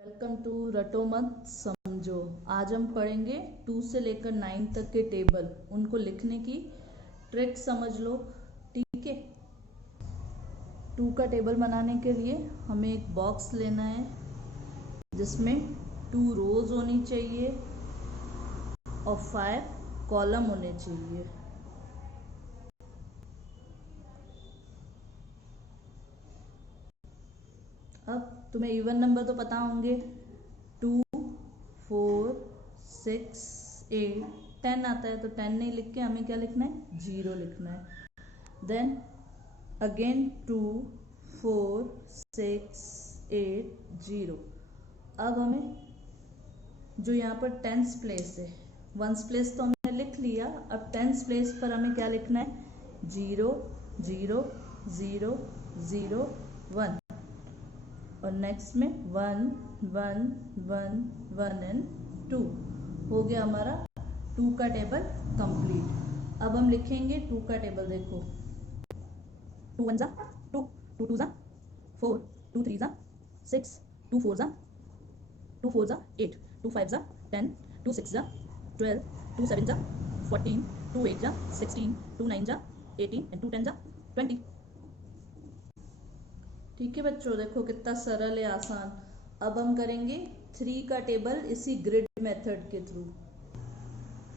Welcome to रटो मत समझो। आज हम पढ़ेंगे 2 से लेकर 9 तक के टेबल, उनको लिखने की ट्रिक समझ लो। ठीक है। 2 का टेबल बनाने के लिए हमें एक बॉक्स लेना है जिसमें 2 रोज होनी चाहिए और 5 कॉलम होने चाहिए। अब तुम्हें इवन नंबर तो पता होंगे, 2, 4, 6, 8, 10 आता है, तो 10 नहीं लिख के हमें क्या लिखना है, 0 लिखना है। Then again 2, 4, 6, 8, 0। अब हमें जो यहाँ पर टेंस प्लेस है, वंस प्लेस तो हमने लिख लिया, अब टेंस प्लेस पर हमें क्या लिखना है, 0, 0, 0, 0, 1 और नेक्स्ट में 1, 1, 1, 1 एंड 2। हो गया हमारा 2 का टेबल कंप्लीट। अब हम लिखेंगे 2 का टेबल। देखो, 2 1 जा 2, 2 2 जा 4, 2 3 जा 6, 2 4 जा 2 4 जा 8, 2 5 जा 10, 2 6 जा 12, 2 7 जा 14, 2 8 जा 16, 2 9 जा 18 एंड 2 10 जा 20। ठीक है बच्चों, देखो कितना सरल है, आसान। अब हम करेंगे 3 का टेबल इसी ग्रिड मेथड के थ्रू।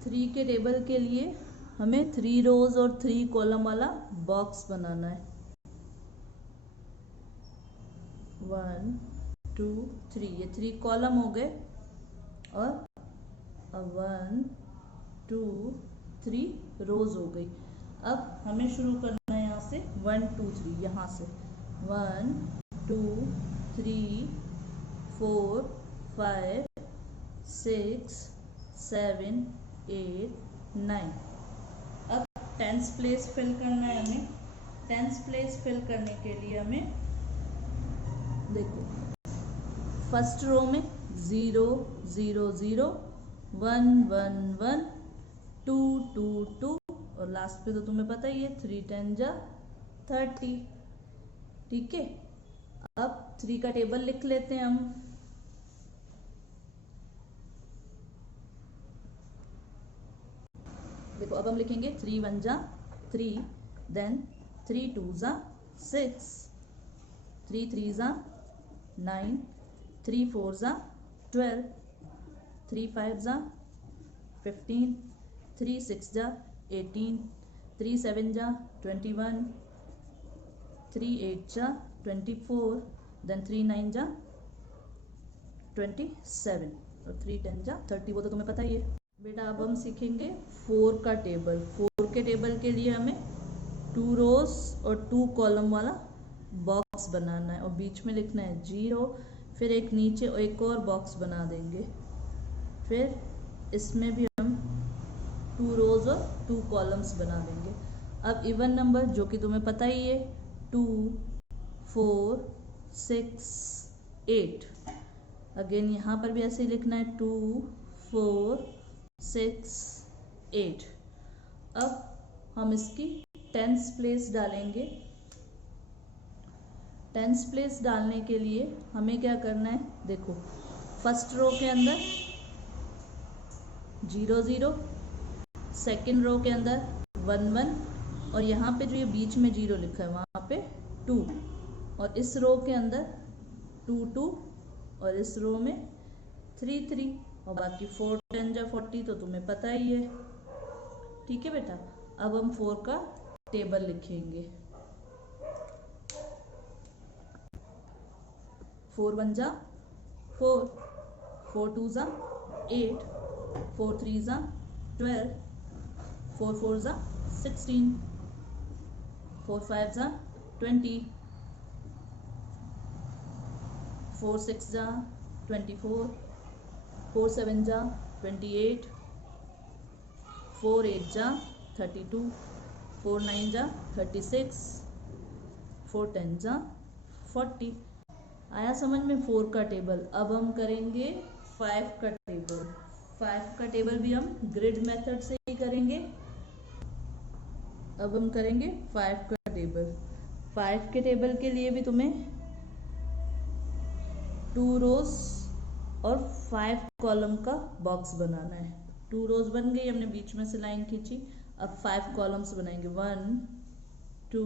3 के टेबल के लिए हमें 3 रोज और 3 कॉलम वाला बॉक्स बनाना है। 1 2 3, ये 3 कॉलम हो गए और अब 1 2 3 रोज हो गई। अब हमें शुरू करना है यहाँ से 1 2 3, यहाँ से 1 2 3 4 5 6 7 8 9। अब टेंस प्लेस फिल करना है हमें। टेंस प्लेस फिल करने के लिए हमें देखो, फर्स्ट रो में 0 0 0 1 1 1 2 2 2 और लास्ट पे तो तुम्हें पता ही है 3 10 जा 30। ठीक है। अब 3 का टेबल लिख लेते हैं हम। देखो, अब हम लिखेंगे 3 1 जा 3, देन 3 2 जा 6, 3 3 जा 9, 3 4 जा 12, 3 5 जा 15, 3 6 जा 18, 3 7 जा 21, 3 8 जा 24, देन 3 9 जा 27 और 3 10 जा 30। वो तो तुम्हें पता ही है बेटा। अब हम सीखेंगे 4 का टेबल। 4 के टेबल के लिए हमें 2 रोज और 2 कॉलम वाला बॉक्स बनाना है और बीच में लिखना है 0। फिर एक नीचे और एक और बॉक्स बना देंगे, फिर इसमें भी हम 2 रोज और 2 कॉलम्स बना देंगे। अब इवन नंबर जो कि तुम्हें पता ही है, 2 4 6 8। अगेन यहाँ पर भी ऐसे ही लिखना है 2 4 6 8। अब हम इसकी टेंस प्लेस डालेंगे। टेंस प्लेस डालने के लिए हमें क्या करना है, देखो फर्स्ट रो के अंदर 0 0, सेकेंड रो के अंदर 1 1 और यहाँ पे जो ये बीच में 0 लिखा है वहाँ पे 2 और इस रो के अंदर 2 2 और इस रो में 3 3 और बाकी 4 10 जा 40 तो तुम्हें पता ही है। ठीक है बेटा। अब हम 4 का टेबल लिखेंगे। 4 1 जा 4, 4 2 जा 8, 4 3 जा 12, 4 4 जा 16, 4 5 जा 20, 4 6 जा 24, 4 7 जा 28, 4 8 जा 32, 4 9 जा 36, 4 10 जा 40। आया समझ में 4 का टेबल। अब हम करेंगे 5 का टेबल। 5 का टेबल भी हम ग्रिड मेथड से ही करेंगे। अब हम करेंगे 5 का टेबल। 5 के टेबल के लिए भी तुम्हें 2 रोज और 5 कॉलम का बॉक्स बनाना है। 2 रोज बन गई, हमने बीच में से लाइन खींची। अब 5 कॉलम्स बनाएंगे, 1 2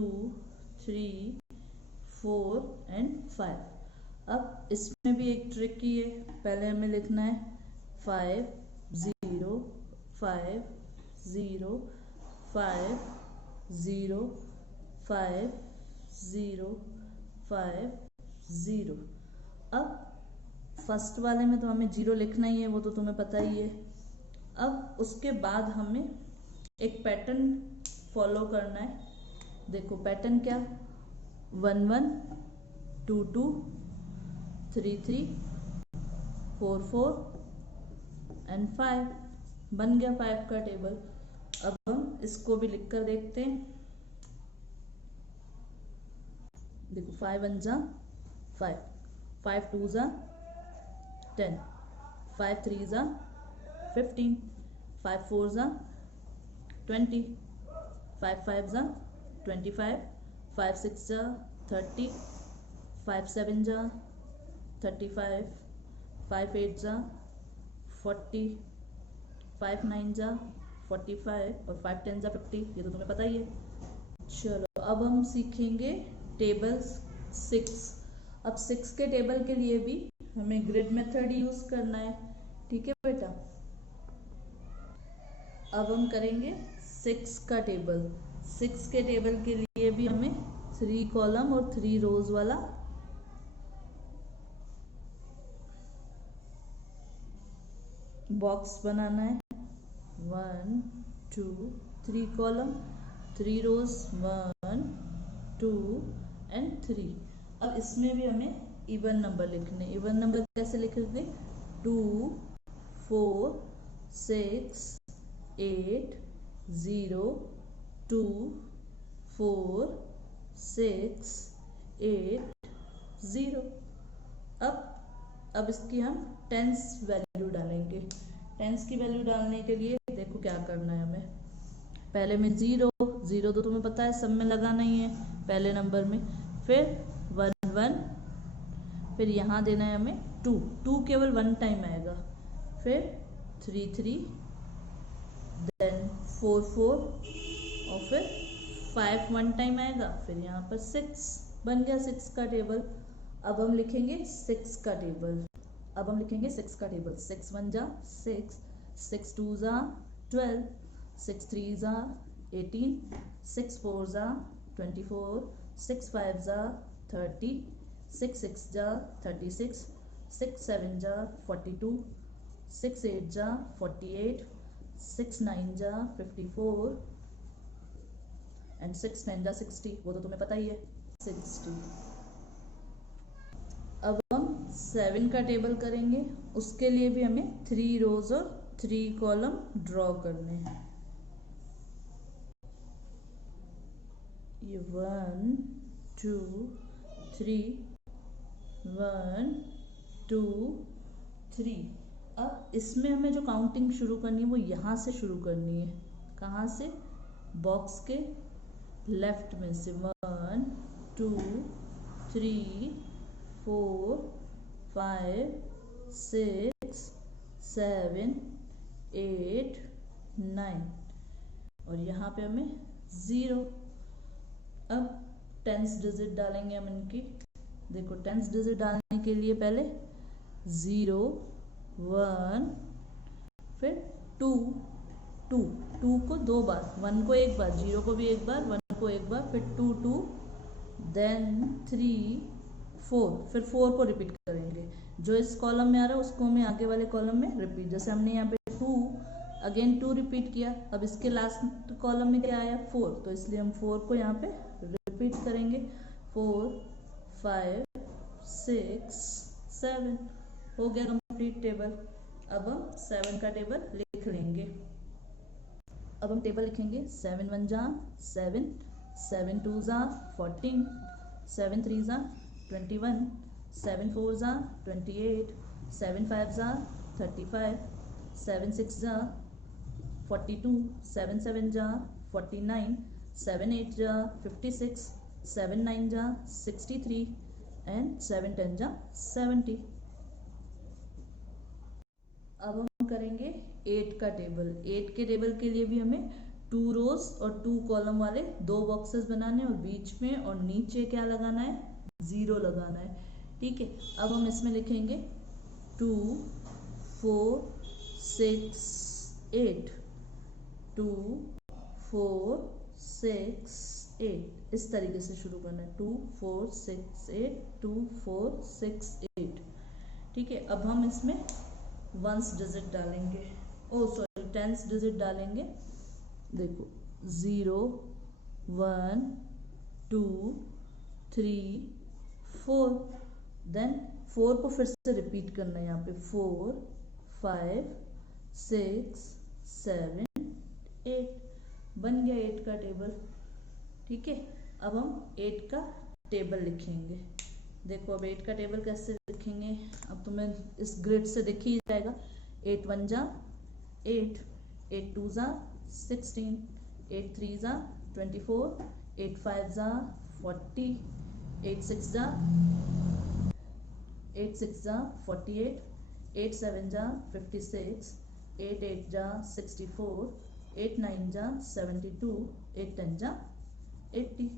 3 4 एंड 5। अब इसमें भी एक ट्रिक की है, पहले हमें लिखना है 5 0 5 0 5 0 5 0 5 0। अब फर्स्ट वाले में तो हमें 0 लिखना ही है, वो तो तुम्हें पता ही है। अब उसके बाद हमें एक पैटर्न फॉलो करना है। देखो पैटर्न क्या, 1 1 2 2 3 3 4 4 एंड 5। बन गया 5 का टेबल। अब हम इसको भी लिख कर देखते हैं। देखो 5 1 जा 5, 5 2 जा 10, 5 3 जा 15, 5 4 जा 20, 5 5 जा 25, 5 6 जा 30, 5 7 जा 35, 5 8 जा 40, 5 9 जा 45 और 5 10 जा 50। ये तो तुम्हें पता ही है। चलो अब हम सीखेंगे टेबल 6। अब 6 के टेबल के लिए भी हमें ग्रिड मेथड यूज करना है, ठीक है बेटा। अब हम करेंगे 6 का टेबल। 6 के टेबल के लिए भी हमें 3 कॉलम और 3 रोज वाला बॉक्स बनाना है। 1 2 3 कॉलम 3 रोज 1 2 एंड 3। अब इसमें भी हमें इवन नंबर लिखने। इवन नंबर कैसे लिखेंगे, 2 4 6 8 0 2 4 6 8 0। अब इसकी हम टेंस वैल्यू डालेंगे। टेंस की वैल्यू डालने के लिए देखो क्या करना है हमें। पहले में 0 0 तो तुम्हें पता है सब में लगाना ही है पहले नंबर में। फिर 1 1, फिर यहाँ देना है हमें 2 2 केवल 1 टाइम आएगा। फिर 3 3, देन 4 4 और फिर 5 1 टाइम आएगा। फिर यहाँ पर 6 बन गया 6 का टेबल। अब हम लिखेंगे 6 का टेबल। 6 1 जा 6, 6 2 जा 12, 6 3 जा 18, 6 4 जा 24, 6 5 जा 30, 6 6 जा 36, 6 7 जा 42, 6 8 जा 48, 6 9 जा 54 एंड 6 10 जा 60। वो तो तुम्हें पता ही है 60। अब हम 7 का टेबल करेंगे। उसके लिए भी हमें 3 रोज और 3 कॉलम ड्रॉ करने हैं। ये 1 2 3 1 2 3। अब इसमें हमें जो काउंटिंग शुरू करनी है वो यहाँ से शुरू करनी है। कहाँ से, बॉक्स के लेफ्ट में से। 1 2 3 4 5 6 7 8 9 और यहाँ पे हमें 0। अब 10th डिजिट डालेंगे हम इनकी। देखो 10th डिजिट डालने के लिए पहले 0 1 फिर 2 2 2 को 2 बार, 1 को 1 बार, 0 को भी 1 बार, 1 को 1 बार, फिर 2 2, देन 3 4, फिर 4 को रिपीट करेंगे। जो इस कॉलम में आ रहा है उसको हमें आगे वाले कॉलम में रिपीट। जैसे हमने यहाँ पे 2 अगेन 2 रिपीट किया। अब इसके लास्ट कॉलम में क्या आया 4, तो इसलिए हम 4 को यहाँ पे रिपीट करेंगे। 4 5 6 7 हो गया कंप्लीट टेबल। अब हम 7 का टेबल लिख लेंगे। अब हम टेबल लिखेंगे 7 1 जा 7, 7 2 जा 14, 7 3 जा 21, 7 4 जा 28, 7 5 जा 35, 7 6 जा 42, 7 7 जा 49, 7 8 जा 56, 7 9 जा 63 एंड 7 10 जा 70। अब हम करेंगे 8 का टेबल। 8 के टेबल के लिए भी हमें 2 रोज और 2 कॉलम वाले 2 बॉक्सेस बनाने और बीच में और नीचे क्या लगाना है, 0 लगाना है। ठीक है, अब हम इसमें लिखेंगे 2 4 6 8, 2 4 6 8, इस तरीके से शुरू करना है। 2 4 6 8, 2 4 6 8। ठीक है, अब हम इसमें वंस डिजिट डालेंगे, ओ सॉरी 10th डिजिट डालेंगे। देखो 0 1 2 3 4, देन 4 को फिर से रिपीट करना है यहाँ पे, 4 5 6 7 8, बन गया 8 का टेबल। ठीक है, अब हम 8 का टेबल लिखेंगे। देखो अब 8 का टेबल कैसे लिखेंगे, अब तुम्हें इस ग्रिड से दिख ही जाएगा। 8 1 जा 8, 8 2 जा 16, 8 3 जा 24, 8 5 जा 40, 8 6 जा 48, 8 7 जा 56, 8 8 जा 64, 8 9 जा 72, 8 10 जा 80।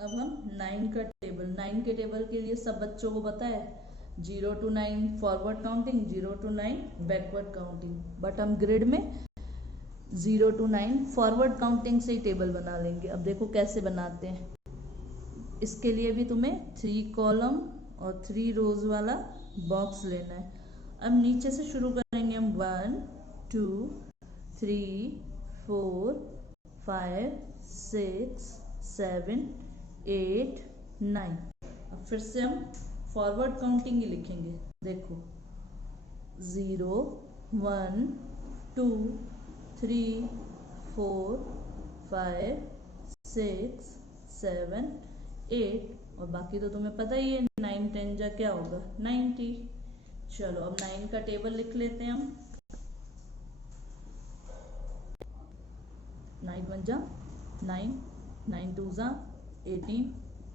अब हम 9 का टेबल, 9 के टेबल के लिए सब बच्चों को पता है 0 to 9 forward counting, 0 to 9 backward counting, but हम ग्रिड में 0 to 9 फॉरवर्ड काउंटिंग से ही टेबल बना लेंगे। अब देखो कैसे बनाते हैं। इसके लिए भी तुम्हें 3 कॉलम और 3 रोज वाला बॉक्स लेना है। अब नीचे से शुरू करेंगे हम 1 2 3 4 5 6 7 8 9। अब फिर से हम फॉरवर्ड काउंटिंग ही लिखेंगे। देखो 0 1 2 3 4 5 6 7 8, और बाकी तो तुम्हें पता ही है 9 10 जा क्या होगा 90। चलो अब 9 का टेबल लिख लेते हैं हम। 9 1 जा 9, 9 2 जा 18,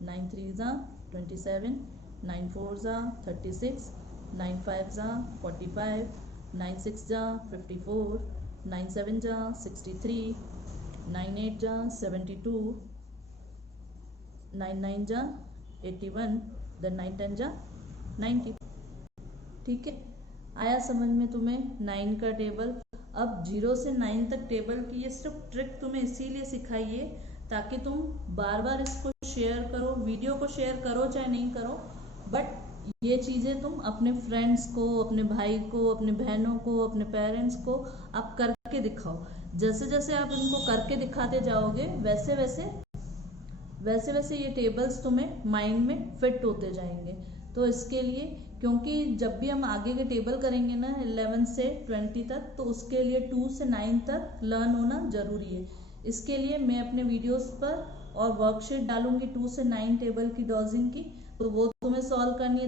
9 3 जा 27, 9 4 जा 36, 9 5 जा 45, 9 6 जा 54, 9 7 जा 63, 9 8 जा 72, 9 9 जा 81, देन 9 10 जा 90। ठीक है, आया समझ में तुम्हें 9 का टेबल। अब 0 से 9 तक टेबल की ये सिर्फ ट्रिक तुम्हें इसीलिए सिखाई है ताकि तुम बार बार इसको शेयर करो, वीडियो को शेयर करो चाहे नहीं करो, बट ये चीज़ें तुम अपने फ्रेंड्स को, अपने भाई को, अपने बहनों को, अपने पेरेंट्स को आप करके दिखाओ। जैसे जैसे आप इनको करके दिखाते जाओगे वैसे वैसे ये टेबल्स तुम्हें माइंड में फिट होते जाएंगे। तो इसके लिए, क्योंकि जब भी हम आगे के टेबल करेंगे ना 11 से 20 तक, तो उसके लिए 2 से 9 तक लर्न होना जरूरी है। इसके लिए मैं अपने वीडियोस पर और वर्कशीट डालूंगी 2 से 9 टेबल की डॉजिंग की, तो वो तुम्हें सॉल्व करनी है।